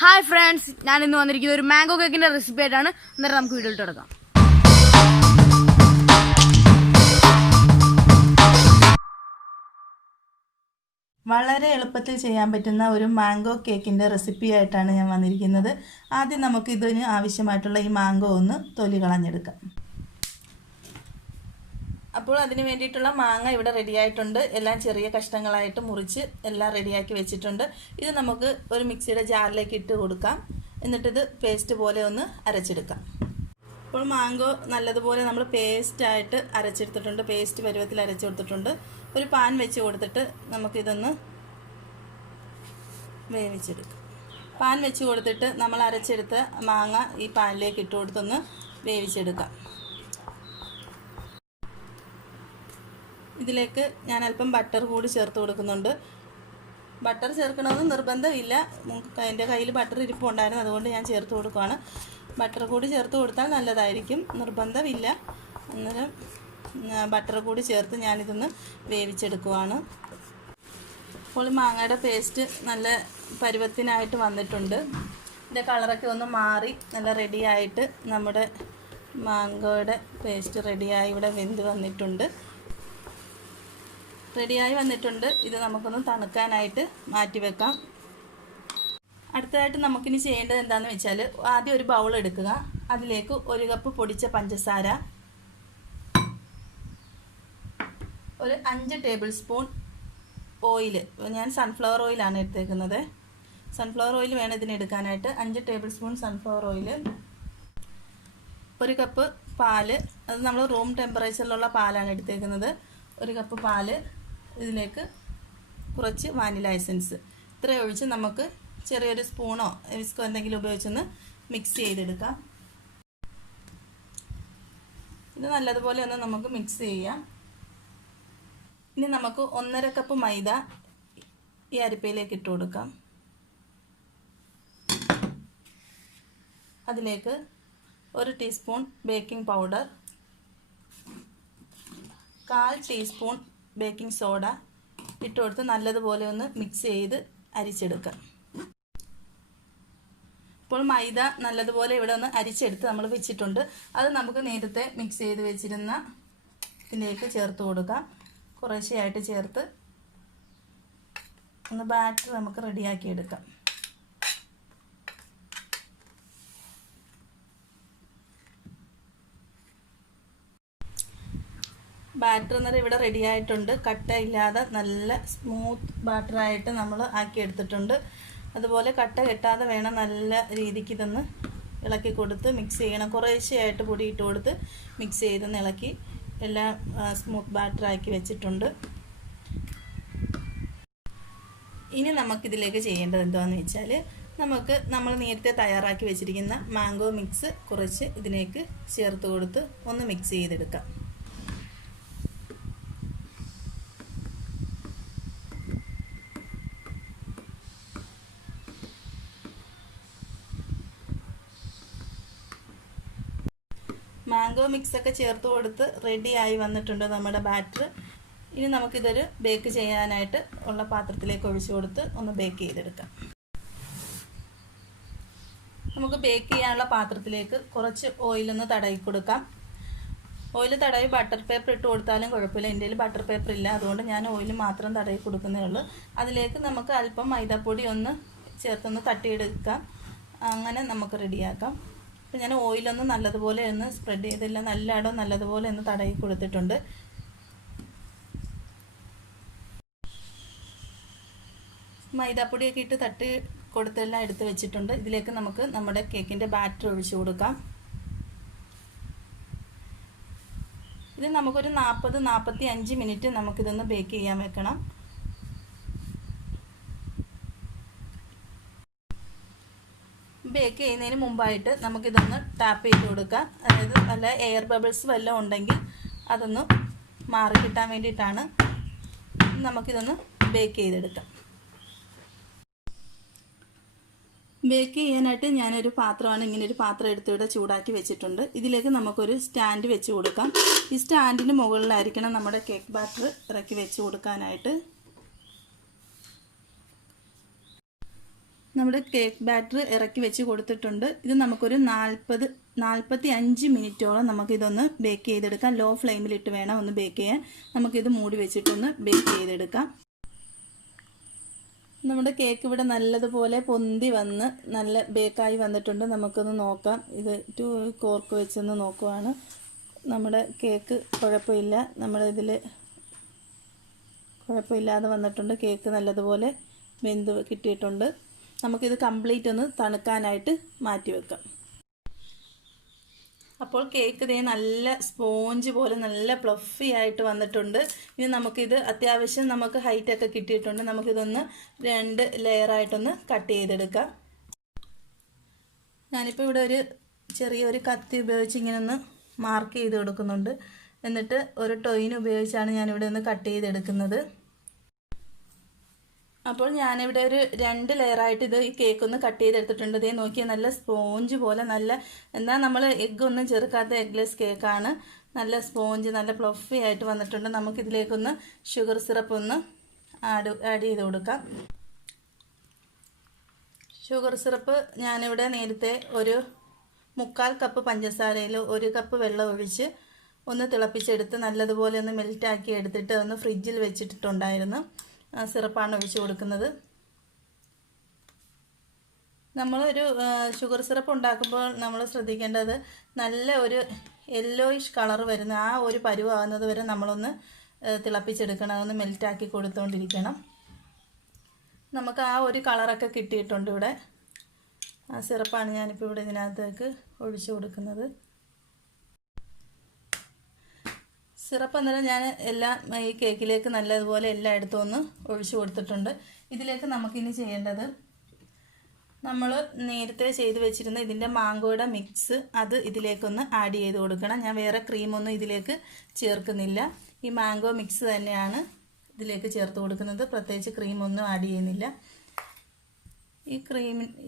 Hi friends, ഞാൻ ഇന്ന് വന്നിരിക്കുന്നത് ഒരു മാംഗോ കേക്കിന്റെ റെസിപ്പി ആയിട്ടാണ്. അന്നേരം നമുക്ക് വീഡിയോ ഇട്ട് തുടങ്ങാം. വളരെ എളുപ്പത്തിൽ ചെയ്യാൻ പറ്റുന്ന ഒരു മാംഗോ കേക്കിൻ്റെ റെസിപ്പി ആയിട്ടാണ് ഞാൻ വന്നിരിക്കുന്നത്. ആദ്യം നമുക്ക് ഇതിന് ആവശ്യമായിട്ടുള്ള ഈ മാംഗോ ഒന്ന് തൊലി കളഞ്ഞെടുക്കാം. അപ്പോൾ അതിന് വേണ്ടിയിട്ടുള്ള മാങ്ങ ഇവിടെ റെഡിയായിട്ടുണ്ട്. എല്ലാം ചെറിയ കഷ്ണങ്ങളായിട്ട് മുറിച്ച് എല്ലാം റെഡിയാക്കി വെച്ചിട്ടുണ്ട്. ഇത് നമുക്ക് ഒരു മിക്സിയുടെ ജാറിലേക്ക് ഇട്ട് കൊടുക്കാം. എന്നിട്ടിത് പേസ്റ്റ് പോലെ ഒന്ന് അരച്ചെടുക്കാം. അപ്പോൾ മാംഗോ നല്ലതുപോലെ നമ്മൾ പേസ്റ്റായിട്ട് അരച്ചെടുത്തിട്ടുണ്ട്. പേസ്റ്റ് പരുവത്തിൽ അരച്ചെടുത്തിട്ടുണ്ട്. ഒരു പാൻ വെച്ച് കൊടുത്തിട്ട് നമുക്കിതൊന്ന് വേവിച്ചെടുക്കാം. പാൻ വെച്ച് കൊടുത്തിട്ട് നമ്മൾ അരച്ചെടുത്ത മാങ്ങ ഈ പാനിലേക്ക് ഇട്ട് കൊടുത്തൊന്ന് വേവിച്ചെടുക്കാം. ഇതിലേക്ക് ഞാൻ അല്പം ബട്ടർ കൂടി ചേർത്ത് കൊടുക്കുന്നുണ്ട്. ബട്ടർ ചേർക്കണമെന്ന് നിർബന്ധമില്ല. എൻ്റെ കയ്യിൽ ബട്ടർ ഇരിപ്പുണ്ടായിരുന്നു, അതുകൊണ്ട് ഞാൻ ചേർത്ത് കൊടുക്കുകയാണ്. ബട്ടർ കൂടി ചേർത്ത് കൊടുത്താൽ നല്ലതായിരിക്കും, നിർബന്ധമില്ല. അന്നേരം ബട്ടർ കൂടി ചേർത്ത് ഞാനിതൊന്ന് വേവിച്ചെടുക്കുവാണ്. അപ്പോൾ മാങ്ങയുടെ പേസ്റ്റ് നല്ല പരുവത്തിനായിട്ട് വന്നിട്ടുണ്ട്. ഇതിൻ്റെ കളറൊക്കെ ഒന്ന് മാറി നല്ല റെഡിയായിട്ട് നമ്മുടെ മാങ്ങയുടെ പേസ്റ്റ് റെഡിയായി ഇവിടെ വെന്ത് വന്നിട്ടുണ്ട്. ഇത് നമുക്കൊന്ന് തണുക്കാനായിട്ട് മാറ്റി വെക്കാം. അടുത്തതായിട്ട് നമുക്കിനി ചെയ്യേണ്ടത് എന്താണെന്ന് വെച്ചാൽ, ആദ്യം ഒരു ബൗൾ എടുക്കുക. അതിലേക്ക് 1 കപ്പ് പൊടിച്ച പഞ്ചസാര, ഒരു 5 ടേബിൾ സ്പൂൺ ഓയിൽ. ഞാൻ സൺഫ്ലവർ ഓയിലാണ് എടുത്തേക്കുന്നത്. സൺഫ്ലവർ ഓയിൽ വേണം ഇതിനെടുക്കാനായിട്ട്. 5 table spoon sunflower oil, 1 cup പാല്. അത് നമ്മൾ റൂം ടെമ്പറേച്ചറിലുള്ള പാലാണ് എടുത്തേക്കുന്നത്. 1 കപ്പ് പാല്, ഇതിലേക്ക് കുറച്ച് വാനില എസൻസ്. ഇത്രയും ഒഴിച്ച് നമുക്ക് ചെറിയൊരു സ്പൂണോ വിസ്കോ എന്തെങ്കിലും ഉപയോഗിച്ചൊന്ന് മിക്സ് ചെയ്തെടുക്കാം. ഇത് നല്ലതുപോലെ ഒന്ന് നമുക്ക് മിക്സ് ചെയ്യാം. ഇനി നമുക്ക് 1.5 കപ്പ് മൈദ ഈ അരിപ്പയിലേക്ക് ഇട്ട് കൊടുക്കാം. അതിലേക്ക് 1 teaspoon baking powder, 1/4 teaspoon baking soda ഇട്ട് കൊടുത്ത് നല്ലതുപോലെ ഒന്ന് മിക്സ് ചെയ്ത് അരിച്ചെടുക്കാം. ഇപ്പോൾ മൈദ നല്ലതുപോലെ ഇവിടെ ഒന്ന് അരിച്ചെടുത്ത് നമ്മൾ വെച്ചിട്ടുണ്ട്. അത് നമുക്ക് നേരത്തെ മിക്സ് ചെയ്ത് വെച്ചിരുന്ന ഇതിലേക്ക് ചേർത്ത് കൊടുക്കാം. കുറേശ്ശെയായിട്ട് ചേർത്ത് ഒന്ന് ബാറ്റർ നമുക്ക് റെഡിയാക്കി എടുക്കാം. ബാറ്റർ എന്നേരം ഇവിടെ റെഡി ആയിട്ടുണ്ട്. കട്ടയില്ലാതെ നല്ല സ്മൂത്ത് ബാറ്ററായിട്ട് നമ്മൾ ആക്കിയെടുത്തിട്ടുണ്ട്. അതുപോലെ കട്ട കെട്ടാതെ വേണം നല്ല രീതിക്ക് ഇതൊന്ന് ഇളക്കി കൊടുത്ത് മിക്സ് ചെയ്യണം. കുറേശ്ശെയായിട്ട് പൊടി ഇട്ട് കൊടുത്ത് മിക്സ് ചെയ്തൊന്ന് ഇളക്കി എല്ലാം സ്മൂത്ത് ബാറ്ററാക്കി വെച്ചിട്ടുണ്ട്. ഇനി നമുക്കിതിലേക്ക് ചെയ്യേണ്ടത് എന്താണെന്ന് വെച്ചാൽ, നമ്മൾ നേരത്തെ തയ്യാറാക്കി വെച്ചിരിക്കുന്ന മാംഗോ മിക്സ് കുറച്ച് ഇതിലേക്ക് ചേർത്ത് കൊടുത്ത് ഒന്ന് മിക്സ് ചെയ്തെടുക്കാം. മാംഗോ മിക്സൊക്കെ ചേർത്ത് കൊടുത്ത് റെഡിയായി വന്നിട്ടുണ്ട് നമ്മുടെ ബാറ്റർ. ഇനി നമുക്കിതൊരു ബേക്ക് ചെയ്യാനായിട്ട് ഉള്ള പാത്രത്തിലേക്ക് ഒഴിച്ചു കൊടുത്ത് ഒന്ന് ബേക്ക് ചെയ്തെടുക്കാം. നമുക്ക് ബേക്ക് ചെയ്യാനുള്ള പാത്രത്തിലേക്ക് കുറച്ച് ഓയിലൊന്ന് തടവി കൊടുക്കാം. ഓയിൽ തടവി ബട്ടർ പേപ്പർ ഇട്ട് കൊടുത്താലും കുഴപ്പമില്ല. എൻ്റെ കയ്യിൽ ബട്ടർ പേപ്പർ ഇല്ല, അതുകൊണ്ട് ഞാൻ ഓയിൽ മാത്രം തടവി കൊടുക്കുന്നേ ഉള്ളൂ. അതിലേക്ക് നമുക്ക് അല്പം മൈദാപ്പൊടി ഒന്ന് ചേർത്തൊന്ന് തട്ടിയെടുക്കാം. അങ്ങനെ നമുക്ക് റെഡിയാക്കാം. അപ്പോൾ ഞാൻ ഓയിലൊന്ന് നല്ലതുപോലെ ഒന്ന് സ്പ്രെഡ് ചെയ്തില്ല, നല്ലയിടം നല്ലതുപോലെ ഒന്ന് തടവി കൊടുത്തിട്ടുണ്ട്. മൈദാപ്പൊടിയൊക്കെ ഇട്ട് തട്ടി കൊടുത്തെല്ലാം എടുത്ത് വെച്ചിട്ടുണ്ട്. ഇതിലേക്ക് നമുക്ക് നമ്മുടെ കേക്കിൻ്റെ ബാറ്റർ ഒഴിച്ചു കൊടുക്കാം. ഇത് നമുക്കൊരു 40-45 മിനിറ്റ് നമുക്കിതൊന്ന് ബേക്ക് ചെയ്യാൻ വെക്കണം. ബേക്ക് ചെയ്യുന്നതിന് മുമ്പായിട്ട് നമുക്കിതൊന്ന് ടാപ്പ് ചെയ്ത് കൊടുക്കാം. അതായത് നല്ല എയർ ബബിൾസ് വല്ലതും ഉണ്ടെങ്കിൽ അതൊന്ന് മാറി കിട്ടാൻ വേണ്ടിയിട്ടാണ്. നമുക്കിതൊന്ന് ബേക്ക് ചെയ്തെടുക്കാം. ബേക്ക് ചെയ്യാനായിട്ട് ഞാനൊരു പാത്രമാണ്, ഇങ്ങനൊരു പാത്രം എടുത്തിവിടെ ചൂടാക്കി വെച്ചിട്ടുണ്ട്. ഇതിലേക്ക് നമുക്കൊരു സ്റ്റാൻഡ് വെച്ച് കൊടുക്കാം. ഈ സ്റ്റാൻഡിന് മുകളിലായിരിക്കണം നമ്മുടെ കേക്ക് ബാറ്റർ ഇറക്കി വെച്ച് കൊടുക്കാനായിട്ട്. നമ്മുടെ കേക്ക് ബാറ്റർ ഇറക്കി വെച്ച് കൊടുത്തിട്ടുണ്ട്. ഇത് നമുക്കൊരു 45 മിനിറ്റോളം നമുക്കിതൊന്ന് ബേക്ക് ചെയ്തെടുക്കാം. ലോ ഫ്ലെയിമിലിട്ട് വേണം ഒന്ന് ബേക്ക് ചെയ്യാൻ. നമുക്കിത് മൂടി വെച്ചിട്ടൊന്ന് ബേക്ക് ചെയ്തെടുക്കാം. നമ്മുടെ കേക്ക് ഇവിടെ നല്ലതുപോലെ പൊന്തി വന്ന് നല്ല ബേക്കായി വന്നിട്ടുണ്ട്. നമുക്കൊന്ന് നോക്കാം. ഇത് കോർക്ക് വെച്ചൊന്ന് നോക്കുവാണ്. നമ്മുടെ കേക്ക് കുഴപ്പമില്ല. നമ്മളിതിൽ കുഴപ്പമില്ലാതെ വന്നിട്ടുണ്ട്. കേക്ക് നല്ലതുപോലെ വെന്ത് കിട്ടിയിട്ടുണ്ട്. നമുക്കിത് കംപ്ലീറ്റ് ഒന്ന് തണുക്കാനായിട്ട് മാറ്റി വെക്കാം. അപ്പോൾ കേക്ക് ഇതേ നല്ല സ്പോഞ്ച് പോലെ നല്ല ഫ്ലഫി ആയിട്ട് വന്നിട്ടുണ്ട്. ഇനി നമുക്കിത് അത്യാവശ്യം നമുക്ക് ഹൈറ്റൊക്കെ കിട്ടിയിട്ടുണ്ട്. നമുക്കിതൊന്ന് 2 ലെയറായിട്ടൊന്ന് കട്ട് ചെയ്തെടുക്കാം. ഞാനിപ്പോൾ ഇവിടെ ഒരു ചെറിയൊരു കത്തി ഉപയോഗിച്ച് ഇങ്ങനെ ഒന്ന് മാർക്ക് ചെയ്ത് കൊടുക്കുന്നുണ്ട്. എന്നിട്ട് ഒരു ടൊയിൻ ഉപയോഗിച്ചാണ് ഞാനിവിടെ ഒന്ന് കട്ട് ചെയ്തെടുക്കുന്നത്. അപ്പോൾ ഞാനിവിടെ ഒരു 2 ലെയറായിട്ട് ഇത് ഈ കേക്ക് ഒന്ന് കട്ട് ചെയ്തെടുത്തിട്ടുണ്ട്. ഇതേ നോക്കിയാൽ നല്ല സ്പോഞ്ച് പോലെ നല്ല എന്നാൽ നമ്മൾ എഗ്ഗൊന്നും ചേർക്കാത്ത എഗ്ഗ്ലെസ് കേക്കാണ്. നല്ല സ്പോഞ്ച് നല്ല ഫ്ലഫി ആയിട്ട് വന്നിട്ടുണ്ട്. നമുക്കിതിലേക്കൊന്ന് ഷുഗർ സിറപ്പ് ഒന്ന് ആഡ് ചെയ്ത് കൊടുക്കാം. ഷുഗർ സിറപ്പ് ഞാനിവിടെ നേരത്തെ ഒരു 3/4 കപ്പ് പഞ്ചസാരയിൽ 1 കപ്പ് വെള്ളം ഒഴിച്ച് ഒന്ന് തിളപ്പിച്ചെടുത്ത് നല്ലതുപോലെ ഒന്ന് മെൽറ്റാക്കി എടുത്തിട്ട് ഒന്ന് ഫ്രിഡ്ജിൽ വെച്ചിട്ടുണ്ടായിരുന്നു. സിറപ്പാണ് ഒഴിച്ച് കൊടുക്കുന്നത്. നമ്മളൊരു ഷുഗർ സിറപ്പ് ഉണ്ടാക്കുമ്പോൾ നമ്മൾ ശ്രദ്ധിക്കേണ്ടത് നല്ല ഒരു യെല്ലോയിഷ് കളർ വരുന്ന ആ ഒരു പരുവാകുന്നത് വരെ നമ്മളൊന്ന് തിളപ്പിച്ചെടുക്കണം. ഒന്ന് മെൽറ്റാക്കി കൊടുത്തുകൊണ്ടിരിക്കണം. നമുക്ക് ആ ഒരു കളറൊക്കെ കിട്ടിയിട്ടുണ്ട്. ഇവിടെ ആ സിറപ്പാണ് ഞാനിപ്പോൾ ഇവിടെ ഇതിനകത്തേക്ക് ഒഴിച്ചു കൊടുക്കുന്നത്. സിറപ്പ് അന്നേരം ഞാൻ എല്ലാം ഈ കേക്കിലേക്ക് നല്ലതുപോലെ എല്ലായിടത്തും ഒന്ന് ഒഴിച്ചു കൊടുത്തിട്ടുണ്ട്. ഇതിലേക്ക് നമുക്കിനി ചെയ്യേണ്ടത് നമ്മൾ നേരത്തെ ചെയ്ത് വെച്ചിരുന്ന ഇതിൻ്റെ മാങ്കോയുടെ മിക്സ് അത് ഇതിലേക്കൊന്ന് ആഡ് ചെയ്ത് കൊടുക്കണം. ഞാൻ വേറെ ക്രീമൊന്നും ഇതിലേക്ക് ചേർക്കുന്നില്ല. ഈ മാങ്കോ മിക്സ് തന്നെയാണ് ഇതിലേക്ക് ചേർത്ത് കൊടുക്കുന്നത്. പ്രത്യേകിച്ച് ക്രീമൊന്നും ആഡ് ചെയ്യുന്നില്ല.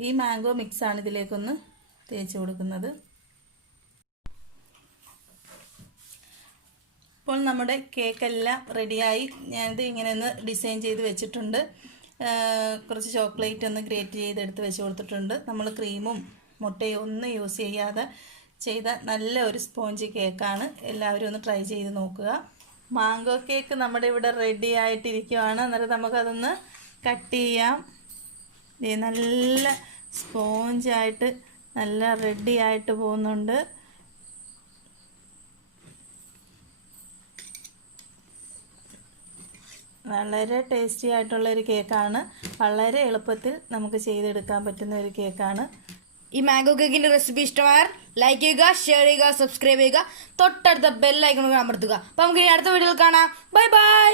ഈ മാങ്കോ മിക്സാണ് ഇതിലേക്കൊന്ന് തേച്ച് കൊടുക്കുന്നത്. ഇപ്പോൾ നമ്മുടെ കേക്കെല്ലാം റെഡിയായി. ഞാനിത് ഇങ്ങനെ ഒന്ന് ഡിസൈൻ ചെയ്ത് വെച്ചിട്ടുണ്ട്. കുറച്ച് ചോക്ലേറ്റ് ഒന്ന് ഗ്രേറ്റ് ചെയ്തെടുത്ത് വെച്ച് കൊടുത്തിട്ടുണ്ട്. നമ്മൾ ക്രീമും മുട്ടയും ഒന്നും യൂസ് ചെയ്യാതെ ചെയ്ത നല്ല ഒരു സ്പോഞ്ച് കേക്കാണ്. എല്ലാവരും ഒന്ന് ട്രൈ ചെയ്ത് നോക്കുക. മാംഗോ കേക്ക് നമ്മുടെ ഇവിടെ റെഡി ആയിട്ടിരിക്കുകയാണ്. അന്നേരം നമുക്കതൊന്ന് കട്ട് ചെയ്യാം. നല്ല സ്പോഞ്ചായിട്ട് നല്ല റെഡി ആയിട്ട് പോകുന്നുണ്ട്. വളരെ ടേസ്റ്റി ആയിട്ടുള്ളൊരു കേക്കാണ്. വളരെ എളുപ്പത്തിൽ നമുക്ക് ചെയ്തെടുക്കാൻ പറ്റുന്ന ഒരു കേക്കാണ്. ഈ മാംഗോ കേക്കിന്റെ റെസിപ്പി ഇഷ്ടമായാൽ ലൈക്ക് ചെയ്യുക, ഷെയർ ചെയ്യുക, സബ്സ്ക്രൈബ് ചെയ്യുക, തൊട്ടടുത്ത ബെൽ ഐക്കൺ അമർത്തുക. അപ്പോൾ നമുക്ക് ഇനി അടുത്ത വീഡിയോയിൽ കാണാം. Bye bye.